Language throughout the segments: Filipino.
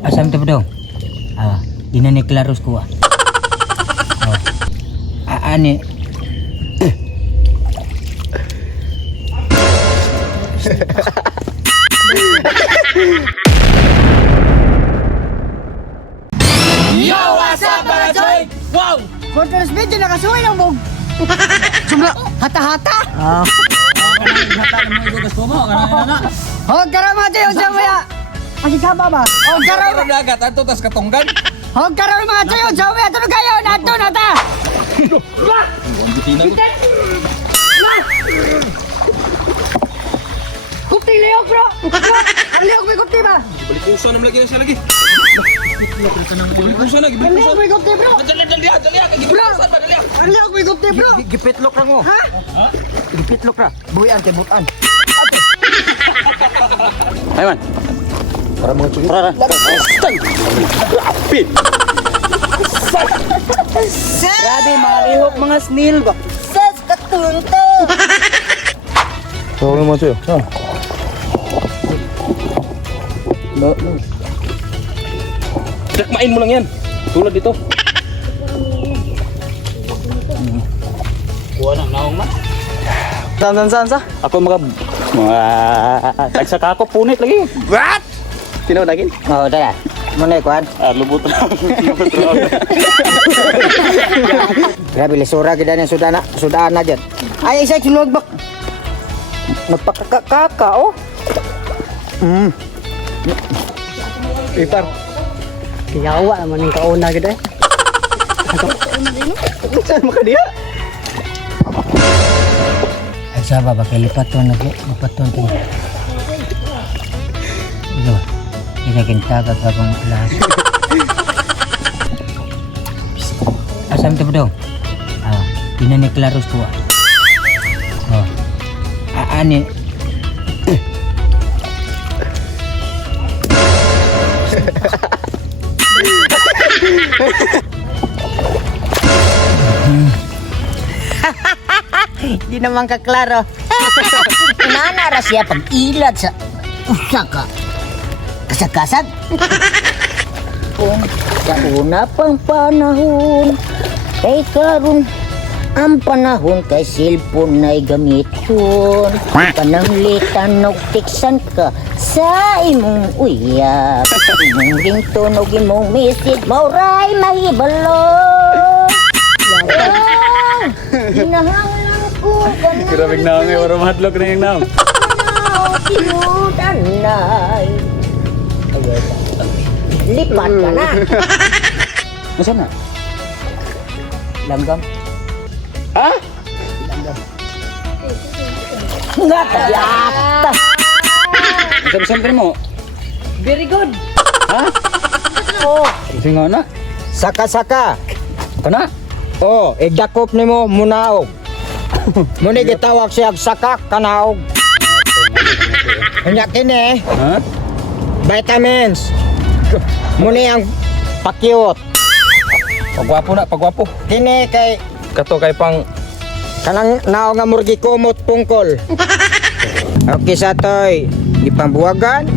Asam tu bedong. Ini ni kelarus kuah. Ani. Yo, what's up mga Joy? Wow! Conference video nakasuhay ng bog. Sumla, hata-hata. Hata mo ito gusto mo, kana. Hog kara mga Joy, unsa mo ya? Kasi saba ba? Hog kara. Dagat ato tas katunggan. Hog kara mga Joy, unsa mo ya? Tulog kayo, nato nata. Kupti liok bro. Ang liok may kupti ba? Balik puso na lagi na siya lagi. Balik puso na, Ang liok may kupti bro. Dali, kagi Bro. puso ba dali. Ang liok may kupti bro. Gipitlok ra mo. Ha? Gipitlok ra. Buhian kay butan. Ayman. Para mga cuy. Para. Apit. Grabe mga lihok mga snail ba. Ses katunto. Tawag mga cuy. Dakmain mo lang yan. Tulad dito. Kuha nang naong man. Sa? Ako mga tagsa ka ako punit lagi. What? Sino lagi? Oh, dah. Mana kuan? Lubot na. Grabe lisura gid na sudah na jud. Ay isa sulod bak. Nagpakakaka oh. Itar. Kiyawa naman yung kauna gid eh. Saan mo ka dia? Ay saba ba kay lipaton na lipaton to. Ito. Ina kintaga ka kung lahat. Asam tu bedong. Ini ni kelarus kuah. Ani. Di naman kaklaro. Nana ra siya pag-ilad sa usaka. Kasag-kasag. Kung sa una pang panahon, kay karon ang panahon kay cellphone na'y gamiton. Pananglitan og tiksan ka sa imong uyab. Imong ringtone og imong message, mauray mahibalo. Hinahanglan ko ganun. Grabe na ngay wala mahadlok na yung naong. Tinudanay. Lipat ka na. Nasaan na? Langgam. Ha? Nga tagyata. Isang ka mo? Very good. Ha? Oh, Kasi nga na. Saka-saka. Kana? Oh, igdakop nimo munaog. Muni gitawag siya saka kanaog. Nya kini Ha? vitamins. Muni ang pakyot. Pagwapo na, pagwapo. Kini kay Kato kay pang kanang naog nga murgi kumot pungkol. Okay sa toy, ipambuwagan.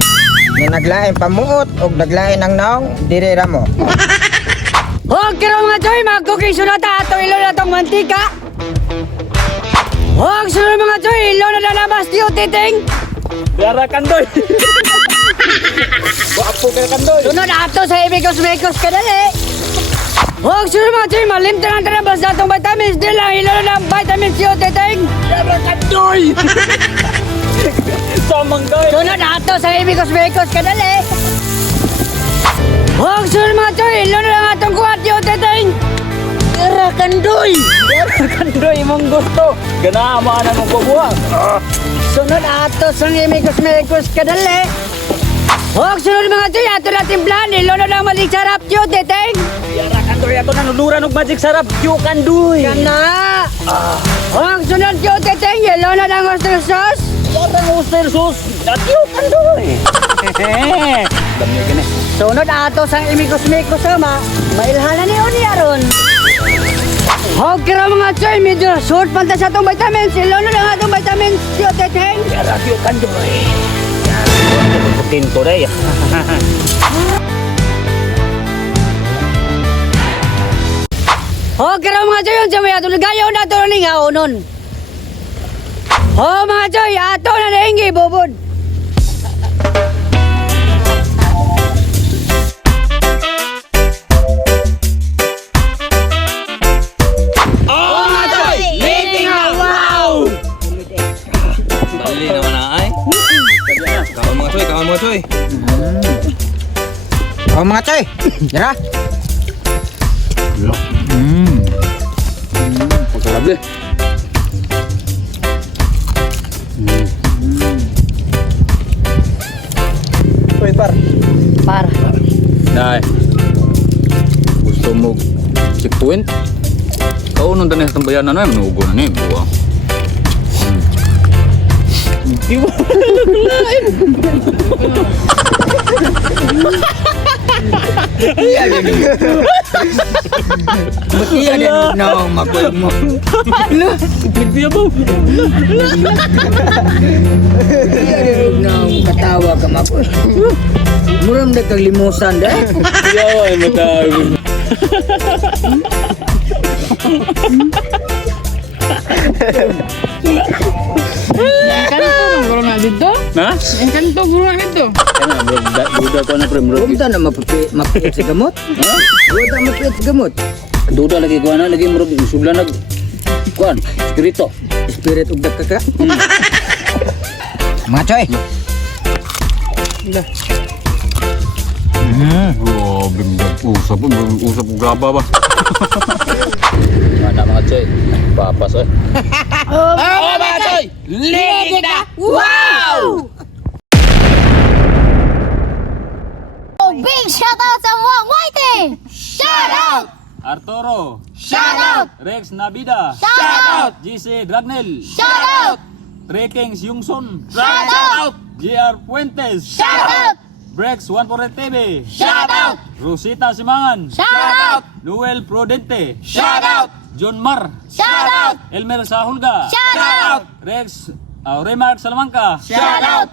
Nga naglain pamuot og naglain ang naong diri ra mo. hog kara mga Joy, mag-cooking sunata ato ilo na tong mantika. Hog sunod mga Joy, ilo na lalabas diyo titing. Yara kandoy. Wapo ka kandoy. Sunod ato sa imikos-mikos ka dali. Huwag sunod mga Joy, malimtan ang tarabas na itong vitamins. Di lang, ilo na lang vitamins yun, titing. Yara kandoy. Samang doy. Sunod ato sa imikos-mikos ka dali. Huwag sunod mga Joy, ilo na lang atong kuhat yun, titing. Tira kandoy. Yara kandoy mong gusto. Ganama na mong kubuhang. Sunod ato sa imikos-mikos ka dali. Huwag sunod mga Joy, ato natin plan. Ilo na lang maling sarap yun, titing. Yara kandoy ato na nuluran og magic sarap. Yu kandoy. Kana. Huwag sunod yun, titing. Ilo na lang oyster sauce. Yara oyster sauce. At yu kandoy. Dami gani. Sunod ato sa imikos-mikos sama. Mailhanan ni Oni aron. Huwag kira mga Joy, medyo short pa sa itong vitamins. Ilo na lang atong vitamins yun, titing. Yara yu kandoy. Putin ko day. Ho, kira mga Joy, yung may ato nagayaw na ito rin nga unon. Ho, mga Joy, ato na nahingi, bubod. Dali naman na ay. Kawan mga Choy, kawan mga Choy. Oh mga Choy, tara. Masarap deh. Uy, par. Para. Dai. Gusto mo checkpoint? Kau nung tanis ng bayanan na manugo na ni buwa. Ba't yan yan na makulit mo? Nagtiya ba? Yan na katawa ka makulit. Muram na kang limusan dahil. Yawa ay matawag. Encanto, bro na dito. Ha? Encanto, bro na dito. Kaya bro, duda ko na pre bro. Huwag na mapilit sa gamot. Ha? Huwag na mapilit sa gamot. Duda lagi ko na lagi bro, sudlan nag kuan, spirito. Spirit of the kaka. Mga Choy. Oh, bingdag usap graba ba. Mana mga Choy, papas eh. Big shout out sa Wang Whitey! Shout out! Arturo, Shout out! Rex Nabida, Shout out! GC Dragnel, Shout out! Trekings Yungson, Shout out! JR Puentes, Shout out! Brex 148 TV, Shout out! Rosita Simangan, Shout out! Noel Prudente, Shout out! John Mar, Shout out! Elmer Sahulga, Shout out! Rex Remark Salamanca, Shout out!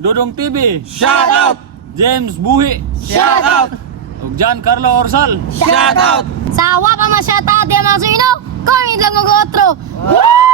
Dodong TV, shout out! James Buhi, Shout out! ug Giancarlo Orsal, Shout out! Sa wa pa ma-shout out, di mga sino? Comment lang mag-outro! Woo!